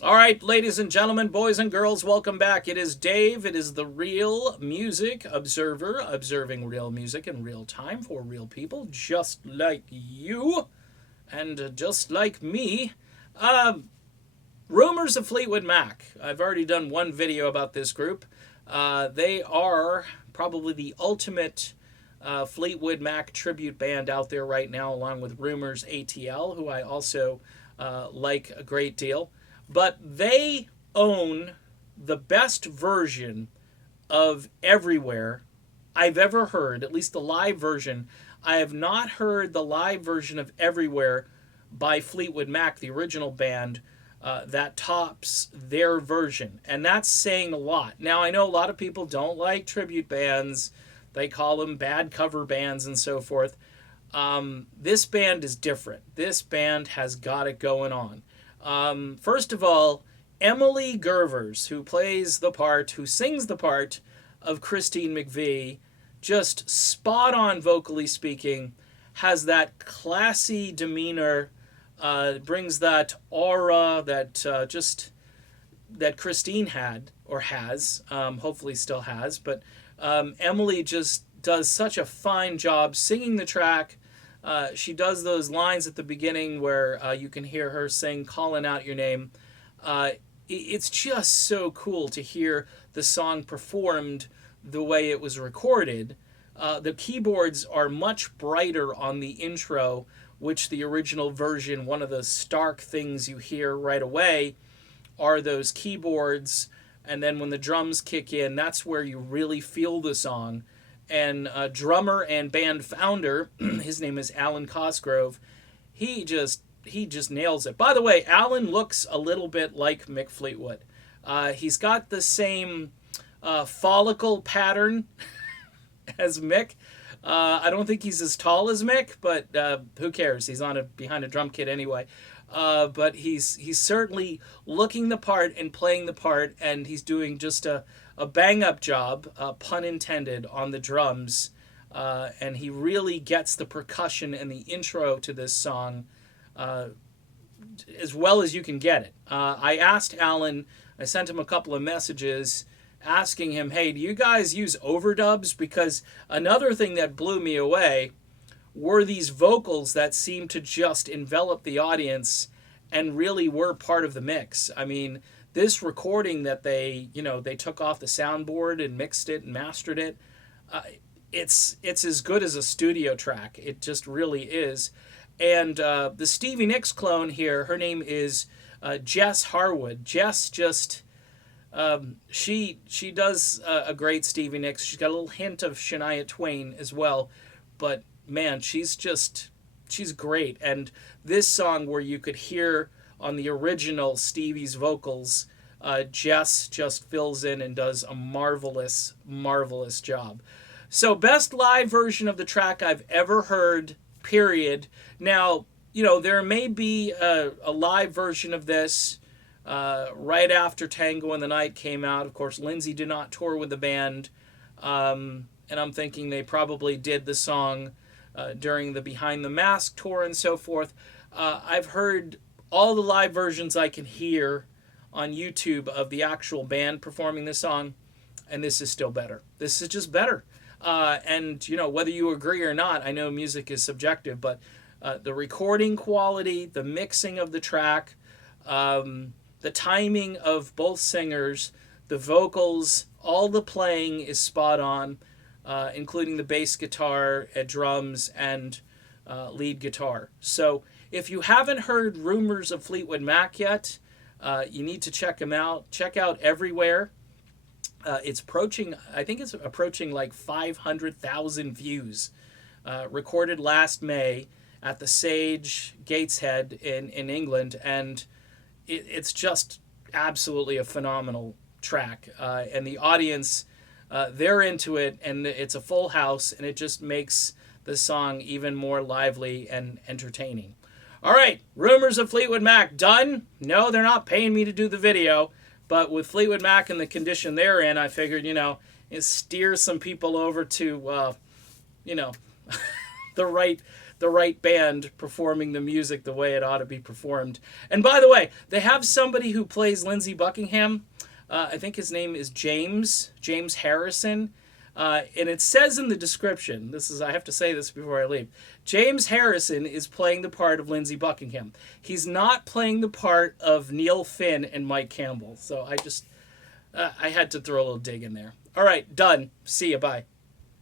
All right, ladies and gentlemen, boys and girls, welcome back. It is Dave. It is the Real Music Observer, observing real music in real time for real people, just like you and just like me. Uh, Rumors of Fleetwood Mac. I've already done one video about this group. They are probably the ultimate Fleetwood Mac tribute band out there right now, along with Rumours ATL, who I also like a great deal. But they own the best version of Everywhere I've ever heard, at least the live version. I have not heard the live version of Everywhere by Fleetwood Mac, the original band, that tops their version. And that's saying a lot. Now, I know a lot of people don't like tribute bands, they call them bad cover bands and so forth. This band is different. This band has got it going on. First of all, Emily Gervers, who plays the part, who sings the part of Christine McVie, just spot on vocally speaking, has that classy demeanor, brings that aura that just that Christine had or has, hopefully still has. But Emily just does such a fine job singing the track. She does those lines at the beginning where you can hear her saying, calling out your name. It's just so cool to hear the song performed the way it was recorded. The keyboards are much brighter on the intro, which the original version, one of the stark things you hear right away are those keyboards. And then when the drums kick in, that's where you really feel the song. And drummer and band founder, his name is Alan Cosgrove, he just nails it. By the way, Alan looks a little bit like Mick Fleetwood. He's got the same follicle pattern as Mick. I don't think he's as tall as Mick, but who cares? He's behind a drum kit anyway. But he's certainly looking the part and playing the part, and he's doing just a bang up job, pun intended, on the drums. And he really gets the percussion and the intro to this song as well as you can get it. I asked Alan, I sent him a couple of messages asking him, hey, do you guys use overdubs? Because another thing that blew me away were these vocals that seemed to just envelop the audience and really were part of the mix. I mean, this recording that they took off the soundboard and mixed it and mastered it, it's as good as a studio track. It just really is. And the Stevie Nicks clone here, her name is Jess Harwood. Jess just she does a great Stevie Nicks. She's got a little hint of Shania Twain as well, but man, she's great. And this song where you could hear on the original Stevie's vocals, Jess just fills in and does a marvelous, marvelous job. So best live version of the track I've ever heard, period. Now, there may be a live version of this right after Tango in the Night came out. Of course, Lindsay did not tour with the band, and I'm thinking they probably did the song during the Behind the Mask tour and so forth. I've heard all the live versions I can hear on YouTube of the actual band performing this song, and this is still better. This is just better. And, whether you agree or not, I know music is subjective, but the recording quality, the mixing of the track, the timing of both singers, the vocals, all the playing is spot on, including the bass guitar, drums, and lead guitar. So if you haven't heard Rumors of Fleetwood Mac yet, you need to check them out. Check out Everywhere. I think it's approaching like 500,000 views. Recorded last May at the Sage Gateshead in England, and it's just absolutely a phenomenal track. And the audience, they're into it, and it's a full house, and it just makes the song even more lively and entertaining. All right, Rumors of Fleetwood Mac done. No, they're not paying me to do the video, but with Fleetwood Mac and the condition they're in, I figured, steer some people over to, the right the right band performing the music the way it ought to be performed. And by the way, they have somebody who plays Lindsey Buckingham. I think his name is James Harrison. And it says in the description, I have to say this before I leave, James Harrison is playing the part of Lindsey Buckingham. He's not playing the part of Neil Finn and Mike Campbell. So I had to throw a little dig in there. All right, done. See you, bye.